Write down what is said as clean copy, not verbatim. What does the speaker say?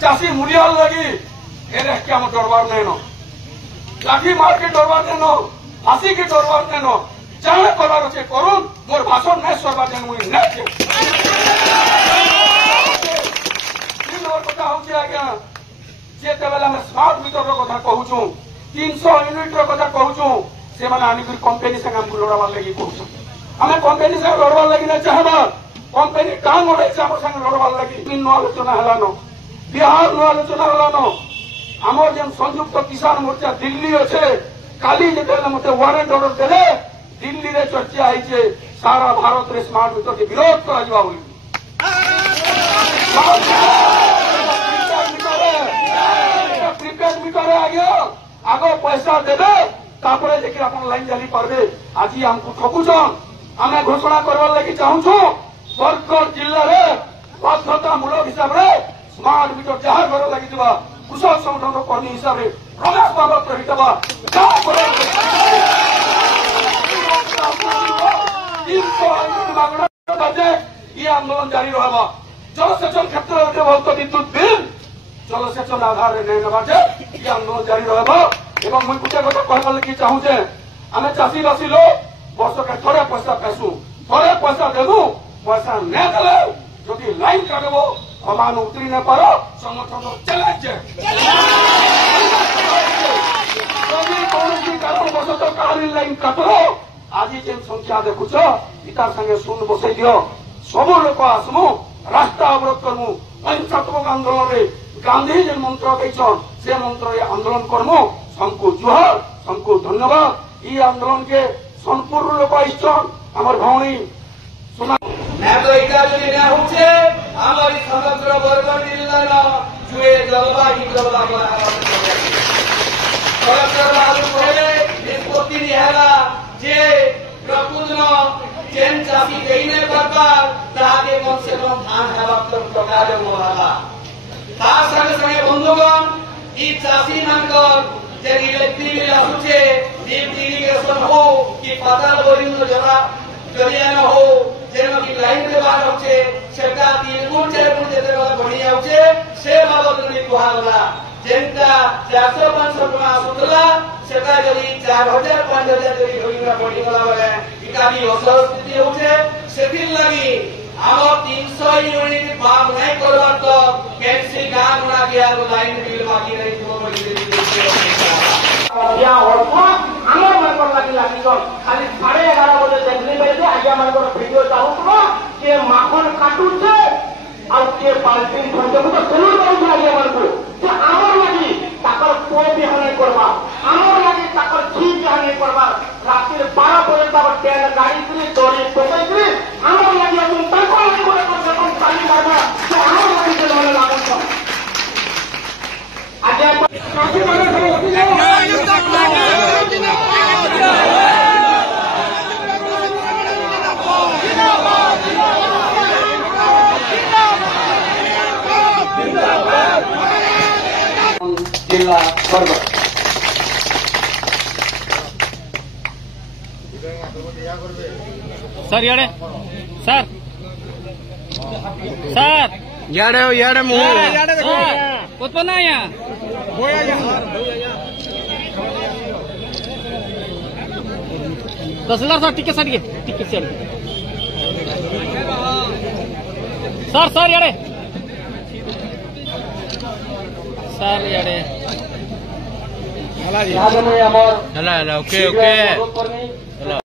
चाषी मुड़ियाल लगी एरे आम डरबार नैन लाठी मार के डरबार नैन फांसी के डरबार नैन जहाँ करार अच्छे करुन मोर भाषण नहीं सरबार देन मुई नहीं कथा हूँ आज्ञा जेतेबेले आम स्मार्ट मीटर कथा कहूँ 300 यूनिट कथा कहूँ से आनिक कंपनी संगे आमको लड़ाबार लगी कहूँ आम कंपनी संगे लड़बार लगी नहीं चाहबार कंपनी कहाँ लड़ाई आम संगे लड़बार लगी नुआ आलोचना है बिहार नु आलोचना हलानो आमर जेन संयुक्त किसान मोर्चा दिल्ली अच्छे काली जो मत वारेंट ऑर्डर देले दिल्ली रे चर्चा है सारा भारत रे स्मार्ट मीटर के विरोध कर प्रिपेड मीटर आगे आग पैसा देवे तापर देखिए आप लाइन जाली पार्बे आज आमको ठकुछन आम घोषणा करवार लगी चाहूँ बरगढ़ जिले में बाध्यतामूलक हिसाब से स्मार्ट मीटर जहाँ घर लगी कृषक संगठन कर्मी हिसाब से रमेश बाबा रहीदेवा ये आंदोलन जारी रहा जलसेचन क्षेत्र में बहुत विद्युत बिल जलसेचन आधार नहीं नबाजे ये आंदोलन जारी रहा एवं मुझे गोटे कथा कहबार लगी चाहूचे आम चाषी बासी लोग वर्षक थोड़े पैसा पाइसु थोड़े पैसा देवु पैसा नहीं देले जदि लाइन काटब समान उतरी न पार संगठन चैलेंज कौन कारणवश कहानी लाइन काट आज जेन संख्या देखुच इतार संगे सुन बसई दियो सब लोक आसमु रास्ता अवरोध करमु अहिंसात्मक आंदोलन रे गांधी जेन मंत्र देछन से मंत्र रे आंदोलन करमु सबको जुहार सबको धन्यवाद ई आंदोलन के संपूर्ण लोक आइछन हमर भौणी सुना ना तो इटा যদি না হচ্ছে আমার সমগ্র বরগড় জেলার জুয়ে জলবায়ু সরকার লাগু করে নিষ্পত্তি নিয়ালা যে প্রকৃত যেন চাষী দেইনে দরকার তাহাকে কমসে কম ধান হেবার প্রকারে মহালা তার সঙ্গে সঙ্গে বন্ধুগণ এই চাষী মানকর যে ইলেকট্রিক বিল আসছে ডিপ ইরিগেশন হো কি পাতাল বোরিং জলা জরিয়ানা হো जेन की लाइन व्यवहार होचे सेटा 3 गुण 4 गुण जेते वाला बढ़ी जाउचे से बाबत नि कुहाला जेनता 400-500 टका सुतला सेटा जदी 4000 5000 जदी होइना बढ़ी गला बले इका भी असर स्थिति होचे सेथिन लागि आम 300 यूनिट बाम नहीं करबार तो कैंसी गान उड़ा गया लाइन बिल बाकी नहीं तो बढ़ी या होता आमर मानकर लागि लागिसन खाली 11:30 बजे देखली बेले आज्ञा मानकर वीडियो चालू के माखन काटुचे और के पाल्टी फंडे तो सेलुर करू आज्ञा मानकर जे आमर लागि ताकर को बिहान करबा आमर लागि ताकर छी बिहान करबा रात 12 बजे तक ट्रेन गाड़ी से दौड़ी टोकै के आमर लागि तुम ताकर लागि बोले कम चाली मारबा तो आमर लागि के लोले लागन आज्ञा काफी माने जिला बरगढ़ सर यारे सर सर यारे यारे मुंह उत्पन्न आया तहसीलदार sir ticket sir sir sir यारे सर यारे इहादे मुई हमर ହେଲା ହେଲା ଓକେ ଶୀଘ୍ର ଓକେ ଅନୁରୋଧ କରମି।